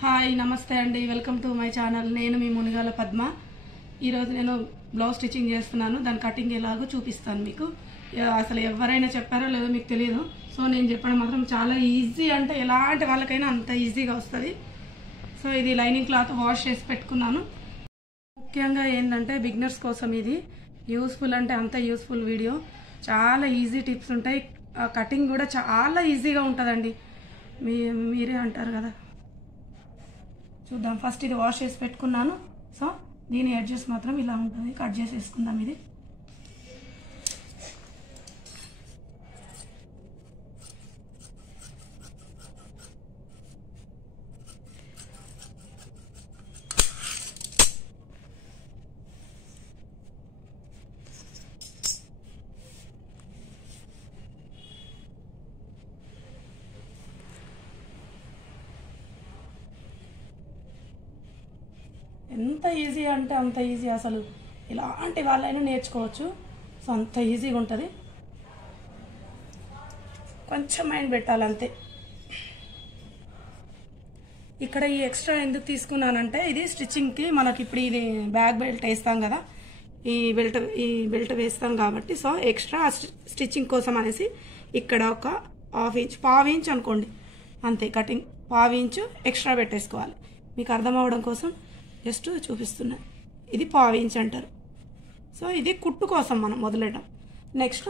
Hi నమస్తే అండి, welcome to my channel. నేను మీ మునిగాల పద్మ. ఈరోజు నేను బ్లౌజ్ స్టిచ్చింగ్ చేస్తున్నాను. దాని కటింగ్ ఎలాగో చూపిస్తాను మీకు. అసలు ఎవరైనా చెప్పారో లేదో మీకు తెలియదు. సో నేను చెప్పడం మాత్రం చాలా ఈజీ, అంటే ఎలాంటి వాళ్ళకైనా అంత ఈజీగా వస్తుంది. సో ఇది లైనింగ్ క్లాత్ వాష్ చేసి పెట్టుకున్నాను. ముఖ్యంగా ఏంటంటే బిగినర్స్ కోసం ఇది యూస్ఫుల్, అంటే అంత యూస్ఫుల్ వీడియో. చాలా ఈజీ టిప్స్ ఉంటాయి. కటింగ్ కూడా చాలా ఈజీగా ఉంటుందండి. మీరే అంటారు కదా. చూద్దాం. ఫస్ట్ ఇది వాష్ చేసి పెట్టుకున్నాను. సో దీని ఎడ్జెస్ మాత్రం ఇలా ఉంటుంది. కట్ చేసేసుకుందాం. ఇది ఎంత ఈజీ అంటే అంత ఈజీ. అసలు ఇలాంటి వాళ్ళైనా నేర్చుకోవచ్చు. సో అంత ఈజీగా ఉంటుంది. కొంచెం మైండ్ పెట్టాలంతే. ఇక్కడ ఈ ఎక్స్ట్రా ఎందుకు తీసుకున్నానంటే, ఇది స్టిచ్చింగ్కి మనకి ఇప్పుడు ఇది బ్యాక్ బెల్ట్ వేస్తాం కదా, ఈ బెల్ట్ వేస్తాం కాబట్టి, సో ఎక్స్ట్రా స్టిచ్చింగ్ కోసం అనేసి ఇక్కడ ఒక హాఫ్ ఇంచ్, పావు ఇంచ్ అనుకోండి అంతే, కటింగ్ పావు ఇంచు ఎక్స్ట్రా పెట్టేసుకోవాలి. మీకు అర్థం అవ్వడం కోసం జస్ట్ చూపిస్తున్నా. ఇది పావు ఇంచ్ అంటారు. సో ఇది కుట్టు కోసం మనం మొదలెట్టం. నెక్స్ట్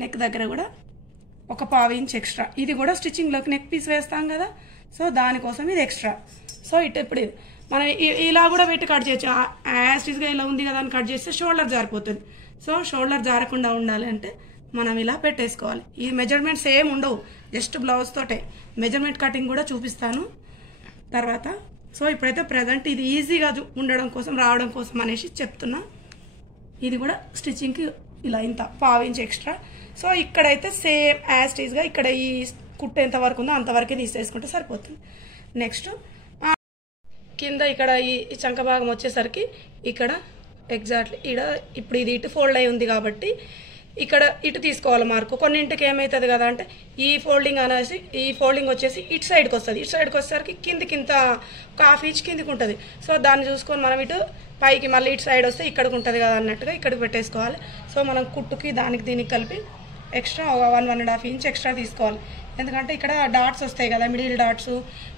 నెక్ దగ్గర కూడా ఒక పావు ఇంచ్ ఎక్స్ట్రా. ఇది కూడా స్టిచ్చింగ్లోకి నెక్ పీస్ వేస్తాం కదా, సో దానికోసం ఇది ఎక్స్ట్రా. సో ఇప్పుడు మనం ఇలా కూడా పెట్టి కట్ చేయొచ్చు. యాస్టీస్గా ఇలా ఉంది కదా అని కట్ చేస్తే షోల్డర్ జారిపోతుంది. సో షోల్డర్ జారకుండా ఉండాలి అంటే మనం ఇలా పెట్టేసుకోవాలి. ఈ మెజర్మెంట్స్ ఏం ఉండవు, జస్ట్ బ్లౌజ్ తోటే. మెజర్మెంట్ కటింగ్ కూడా చూపిస్తాను తర్వాత. సో ఇప్పుడైతే ప్రజెంట్ ఇది ఈజీగా ఉండడం కోసం, రావడం కోసం అనేసి చెప్తున్నా. ఇది కూడా స్టిచ్చింగ్కి ఇలా ఇంత పావు ఇంచ్ ఎక్స్ట్రా. సో ఇక్కడైతే సేమ్ యాస్టీస్గా ఇక్కడ ఈ కుట్టు ఎంత వరకు ఉందో అంతవరకే తీసేసుకుంటే సరిపోతుంది. నెక్స్ట్ కింద ఇక్కడ ఈ చంక భాగం వచ్చేసరికి ఇక్కడ ఎగ్జాక్ట్లీ ఇప్పుడు ఇది ఇటు ఫోల్డ్ అయి ఉంది కాబట్టి ఇక్కడ ఇటు తీసుకోవాలి మార్కు. కొన్నింటికి ఏమవుతుంది కదా అంటే ఈ ఫోల్డింగ్ అనేసి, ఈ ఫోల్డింగ్ వచ్చేసి ఇటు సైడ్కి వస్తుంది. ఇటు సైడ్కి వచ్చేసరికి కింద ఒక హాఫ్ ఇంచ్ కిందికి ఉంటుంది. సో దాన్ని చూసుకొని మనం ఇటు పైకి మళ్ళీ ఇటు సైడ్ వస్తే ఇక్కడికి ఉంటుంది కదా అన్నట్టుగా ఇక్కడికి పెట్టేసుకోవాలి. సో మనం కుట్టుకి దీనికి కలిపి ఎక్స్ట్రా 1.5 ఇంచ్ ఎక్స్ట్రా తీసుకోవాలి. ఎందుకంటే ఇక్కడ డాట్స్ వస్తాయి కదా, మిడిల్ డాట్స్,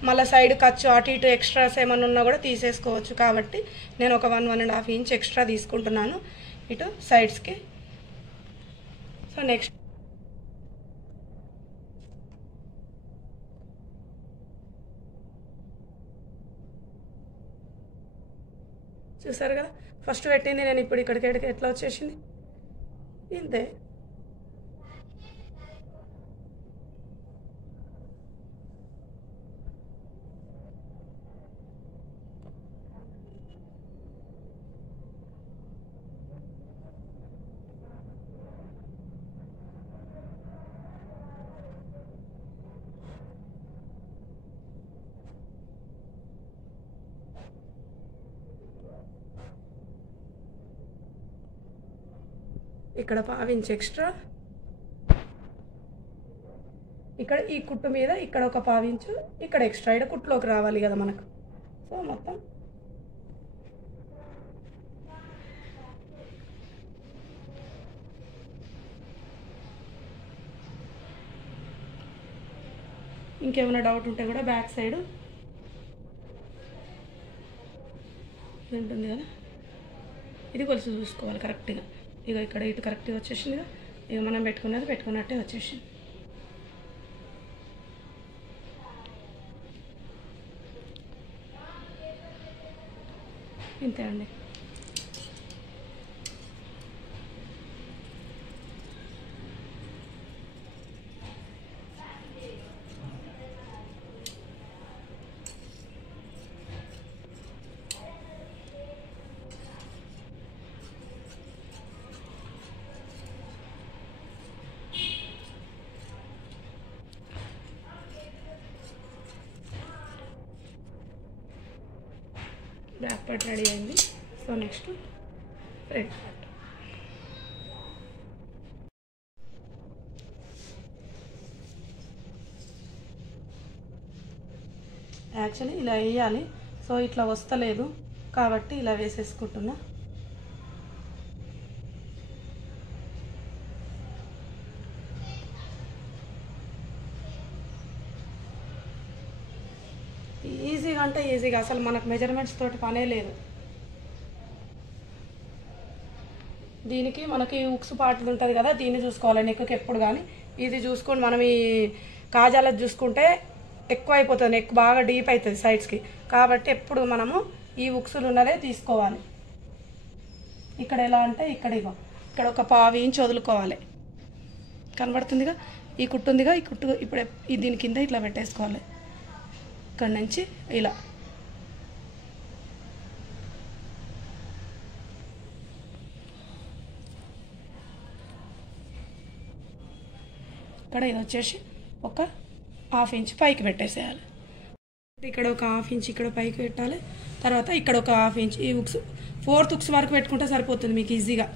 మళ్ళీ సైడ్ ఖర్చు అటు ఇటు ఎక్స్ట్రాస్ ఏమన్నా ఉన్నా కూడా తీసేసుకోవచ్చు. కాబట్టి నేను ఒక 1.5 ఇంచ్ ఎక్స్ట్రా తీసుకుంటున్నాను ఇటు సైడ్స్కి. సో నెక్స్ట్ చూసారు కదా, ఫస్ట్ పెట్టింది నేను ఇప్పుడు ఇక్కడికి ఎట్లా వచ్చేసింది ఇంతే. ఇక్కడ పావు ఇంచ్ ఎక్స్ట్రా, ఇక్కడ ఈ కుట్టు మీద ఇక్కడ ఒక పావు ఇంచు ఇక్కడ ఎక్స్ట్రా, ఇక్కడ కుట్టులోకి రావాలి కదా మనకు. సో మొత్తం ఇంకేమైనా డౌట్ ఉంటే కూడా బ్యాక్ సైడ్ ఉంటుంది కదా, ఇది కొలుసు చూసుకోవాలి కరెక్ట్గా. ఇక ఇక్కడ ఇటు కరెక్ట్గా వచ్చేసిందిగా, ఇక మనం పెట్టుకున్నట్టే వచ్చేసింది. ఇంతే అండి. బ్యాక్ పార్ట్ రెడీ అయింది. So next front part. Actually ఇలా వేయాలి, సో ఇట్లా వస్తలేదు కాబట్టి ఇలా వేసేసుకుంటున్నా. ఈజీగా అంటే ఈజీగా, అసలు మనకు మెజర్మెంట్స్ తోటి పనే లేదు. దీనికి మనకి ఉక్స్ పాటలు ఉంటుంది కదా, దీన్ని చూసుకోవాలి నెక్కి ఎప్పుడు. కానీ ఇది చూసుకొని మనం ఈ కాజాలది చూసుకుంటే ఎక్కువ అయిపోతుంది, నెక్ బాగా డీప్ అవుతుంది సైడ్స్కి. కాబట్టి ఎప్పుడు మనము ఈ ఉక్సులు ఉన్నదే తీసుకోవాలి. ఇక్కడ ఎలా అంటే ఇక్కడ ఇక్కడ ఒక 1/2 ఇంచ్ వదులుకోవాలి. కనబడుతుందిగా ఈ కుట్టు ఉందిగా, ఈ కుట్టు ఇప్పుడు దీని కింద ఇట్లా పెట్టేసుకోవాలి. ఇక్కడ నుంచి ఇలా ఇక్కడ ఇది వచ్చేసి ఒక 1/2 ఇంచ్ పైకి పెట్టేసేయాలి. ఇక్కడ ఒక 1/2 ఇంచ్ ఇక్కడ పైకి పెట్టాలి. తర్వాత ఇక్కడ ఒక 1/2 ఇంచ్ ఈ ఉక్స్ 4th ఉక్స్ వరకు పెట్టుకుంటే సరిపోతుంది మీకు ఈజీగా.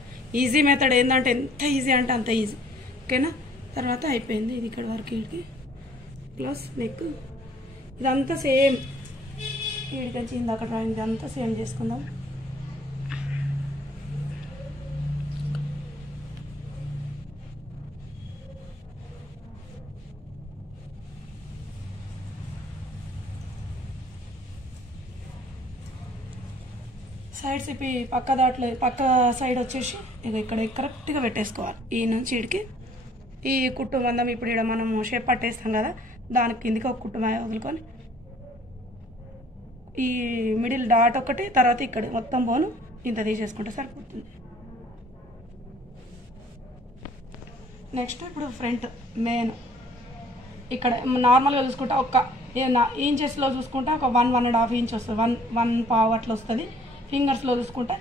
ఈజీ మెథడ్ ఏంటంటే ఎంత ఈజీ అంటే అంత ఈజీ. ఓకేనా? తర్వాత అయిపోయింది ఇది ఇక్కడ వరకు. వీడికి ప్లస్ నెక్ ఇదంతా సేమ్, వీడికి ఇందాక డ్రాయింగ్ ఇదంతా సేమ్ చేసుకుందాం. సైడ్స్ ఇప్పి పక్క సైడ్ వచ్చేసి ఇక ఇక్కడ కరెక్ట్గా పెట్టేసుకోవాలి. ఈ నుంచి ఇడికి ఈ కుట్టు మందం ఇప్పుడు ఇక్కడ మనం షేప్ పట్టేస్తాం కదా, దానికి కిందికి ఒక కుట్టు వదులుకొని ఈ మిడిల్ డాట్ ఒకటి, తర్వాత ఇక్కడ మొత్తం బోను ఇంత తీసేసుకుంటే సరిపోతుంది. నెక్స్ట్ ఇప్పుడు ఫ్రంట్ మెయిన్ ఇక్కడ నార్మల్గా చూసుకుంటే ఒక ఇంచెస్లో చూసుకుంటే ఒక 1.5 ఇంచ్ వస్తుంది, 1.5 అట్లా వస్తుంది. ఫింగర్స్లో చూసుకుంటే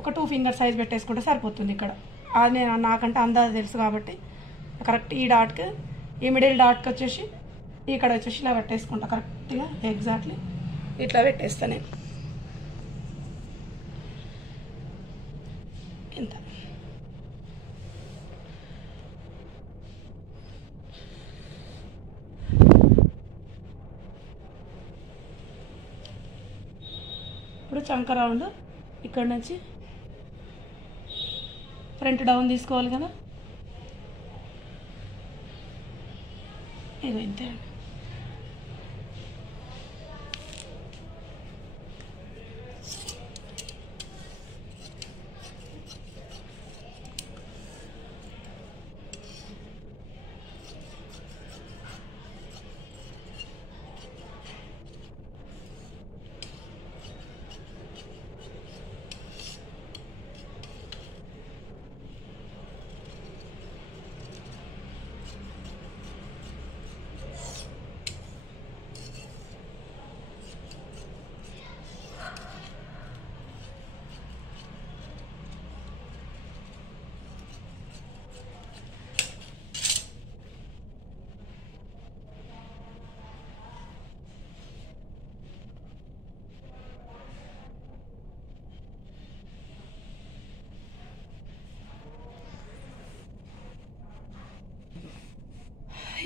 ఒక 2 ఫింగర్ సైజ్ పెట్టేసుకుంటే సరిపోతుంది. ఇక్కడ అది నేను నాకంటే అందాజ తెలుసు కాబట్టి కరెక్ట్ ఈ డాట్కి ఈ మిడిల్ డాట్కి వచ్చేసి ఇక్కడ వచ్చేసి ఇలా పెట్టేసుకుంటా కరెక్ట్గా ఎగ్జాక్ట్లీ ఇట్లా పెట్టేస్తా నేను. ఇంత ఇప్పుడు చంక రౌండ్ ఇక్కడ నుంచి ఫ్రంట్ డౌన్ తీసుకోవాలి కదా, ఇదో ఇంతే.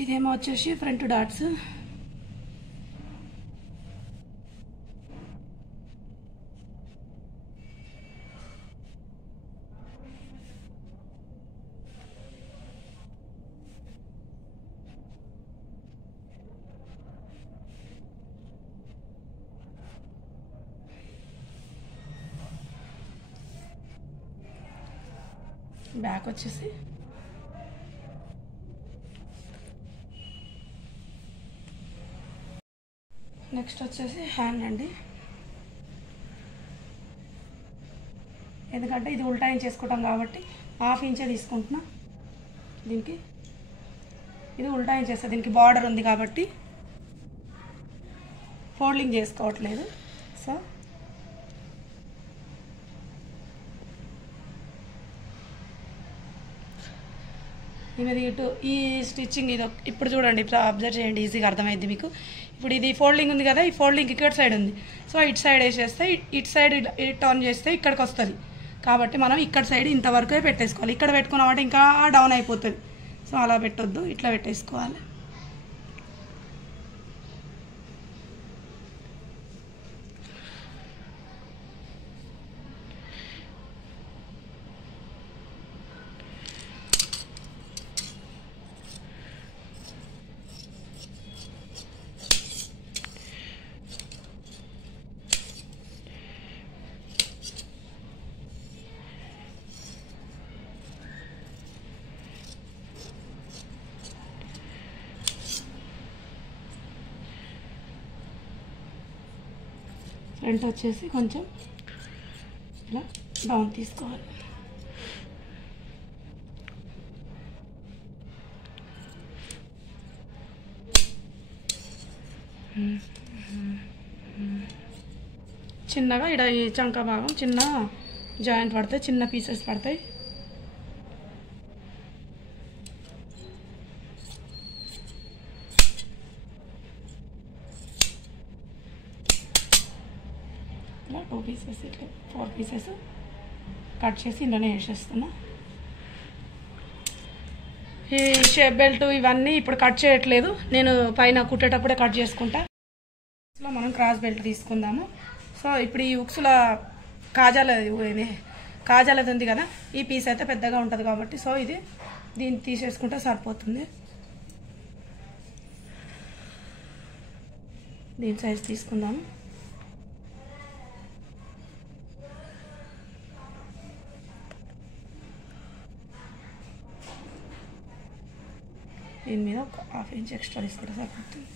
ఇదేమో వచ్చేసి ఫ్రంట్ డాట్స్. బ్యాక్ వచ్చేసి నెక్స్ట్ వచ్చేసి హ్యాండ్ అండి. ఎందుకంటే ఇది ఉల్టా ఇంచ్ చేసుకుంటాం కాబట్టి 1/2 ఇంచే తీసుకుంటున్నా. దీనికి ఇది ఉల్టా ఇంచ్ చేస్తా, దీనికి బార్డర్ ఉంది కాబట్టి ఫోల్డింగ్ చేసుకోవట్లేదు. సో ఇది ఇటు ఈ స్టిచ్చింగ్ ఇది ఇప్పుడు చూడండి, ఇప్పుడు అబ్జర్వ్ చేయండి, ఈజీగా అర్థమైంది మీకు. ఇప్పుడు ఇది ఫోల్డింగ్ ఉంది కదా, ఈ ఫోల్డింగ్ ఇక్కడ సైడ్ ఉంది. సో ఇటు సైడ్ వేసేస్తే ఇటు సైడ్ టర్న్ చేస్తే ఇక్కడికి వస్తుంది. కాబట్టి మనం ఇక్కడ సైడ్ ఇంతవరకే పెట్టేసుకోవాలి. ఇక్కడ పెట్టుకున్నామంటే ఇంకా డౌన్ అయిపోతుంది. సో అలా పెట్టొద్దు, ఇట్లా పెట్టేసుకోవాలి. ఫ్రంట్ వచ్చేసి కొంచెం ఇలా డౌన్ తీసుకోవాలి. చిన్నగా ఇక్కడ ఈ చంక భాగం చిన్న జాయింట్ పడతాయి, చిన్న పీసెస్ పడతాయి. ఇలా 2 పీసెస్ ఇట్లా 4 పీసెస్ కట్ చేసి ఇంట్లోనే వేసేస్తున్నా. ఈ షేప్ బెల్ట్ ఇవన్నీ ఇప్పుడు కట్ చేయట్లేదు, నేను పైన కుట్టేటప్పుడే కట్ చేసుకుంటా. ఇట్లా మనం క్రాస్ బెల్ట్ తీసుకుందాము. సో ఇప్పుడు ఈ ఉక్సుల కాజాలది ఉంది కదా, ఈ పీస్ అయితే పెద్దగా ఉంటుంది కాబట్టి సో దీన్ని తీసేసుకుంటే సరిపోతుంది. దీని సైజ్ తీసుకుందాము. దీని మీద ఒక 1/2 ఇంచ్ ఎక్స్ట్రా తీసుకుంటే సరిపోతుంది.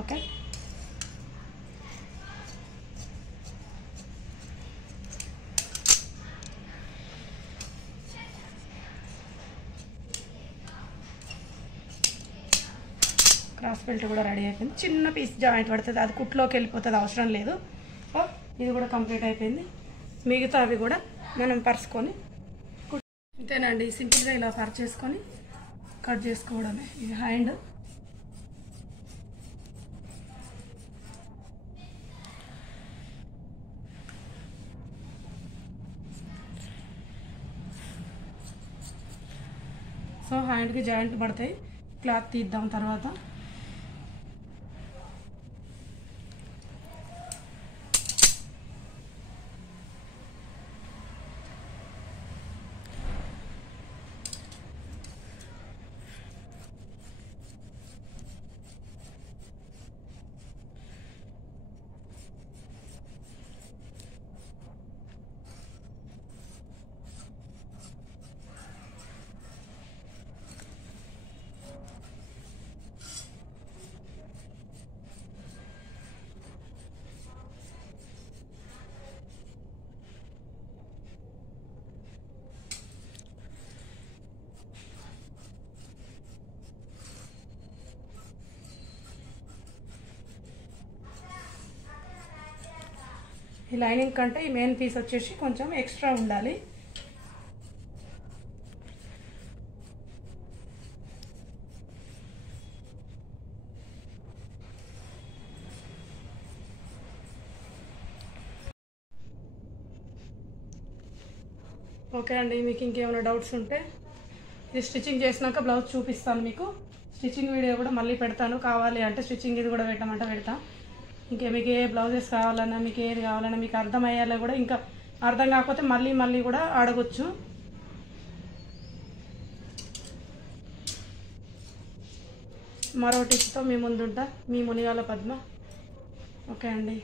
ఓకే, క్రాస్ బెల్ట్ కూడా రెడీ అయిపోయింది. చిన్న పీస్ జాయింట్ పడుతుంది, అది కుట్లోకి వెళ్ళిపోతుంది, అవసరం లేదు. ఇది కూడా కంప్లీట్ అయిపోయింది. మిగతా అవి కూడా మనం పరుచుకొని అంతేనండి. సింపుల్గా ఇలా పర్చ్ చేసుకొని కట్ చేసుకోవడమే. ఇది హ్యాండ్. సో హ్యాండ్కి జాయింట్ పడతాయి, క్లాత్ తీద్దాం తర్వాత. ఈ లైనింగ్ కంటే ఈ మెయిన్ పీస్ వచ్చేసి కొంచెం ఎక్స్ట్రా ఉండాలి. ఓకే అండి, మీకు ఇంకేమైనా డౌట్స్ ఉంటే ఇది స్టిచ్చింగ్ చేసినాక బ్లౌజ్ చూపిస్తాను మీకు. స్టిచ్చింగ్ వీడియో కూడా మళ్ళీ పెడతాను, కావాలి అంటే స్టిచ్చింగ్ ఇది కూడా పెట్టమంటే పెడతా. మీకు ఏ బ్లౌజెస్ కావాలన్నా, మీకు ఏది కావాలన్నా, మీకు అర్థమయ్యేలా కూడా, ఇంకా అర్థం కాకపోతే మళ్ళీ కూడా అడగొచ్చు. మరో టిప్తో మీ ముందుంటా. మీ మునిగాల పద్మ. ఓకే అండి.